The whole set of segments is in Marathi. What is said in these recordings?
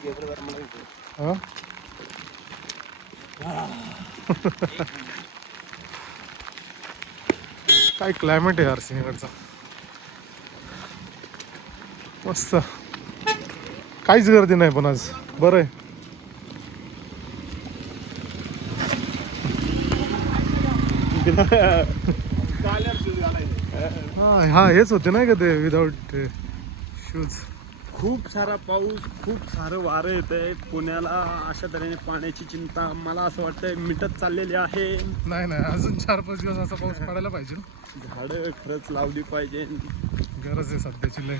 हा काय क्लायमेट आहे यार सिंहगडचा, मस्त. काहीच गर्दी नाही पण आज बरं आहे. हा हेच होते नाही का ते विदाउट शूज. खूप सारा पाऊस, खूप सारं वारं येत आहे पुण्याला. अशा तऱ्हेने पाण्याची चिंता मला असं वाटतंय मिटत चाललेली आहे. नाही नाही, अजून 4-5 दिवस असा पाऊस पडायला पाहिजे. झाडं खरंच लावली पाहिजे. गरज आहे सध्याची लय.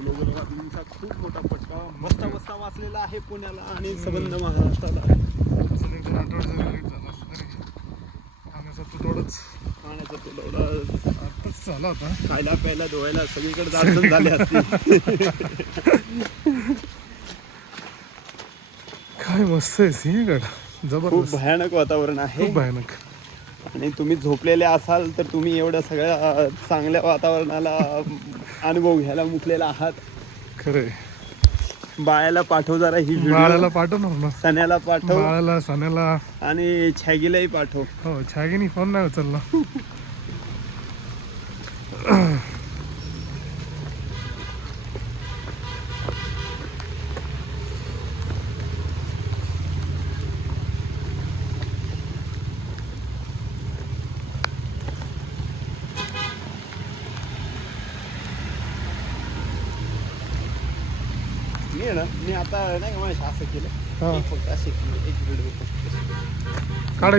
ग्लोबल वॉर्मिंगचा खूप मोठा फटका बसता बसता वाचलेला आहे पुण्याला आणि संबंध महाराष्ट्राला. अजून 1-2 आठवडे जरी लेट झाला असं तरी पाण्याचा तुटवडाच पाण्याचा तुटवडा आताच झाला होता. खायला प्यायला धुवायला सगळीकडे अडचण झाली असती. काय मस्त आहे सिंहगड, खूप जबरदस्त. भयानक वातावरण आहे. खूप भयानक. आणि तुम्ही झोपलेले असाल तर तुम्ही एवढ्या सगळ्या चांगल्या वातावरणाला अनुभव घ्यायला मुकलेला आहात. खरे बाळाला पाठव जरा ही बाळाला व्हिडिओ. पाठवणार ना, सण्याला पाठव बाळाला सान्याला. आणि छॅगीलाही पाठव. हो छागीनी फोन नाही उचलला. मी ना मी आता नाही का माझ्या असं केलं. हा. मी फक्त असे केलं एक व्हिडिओ. काढ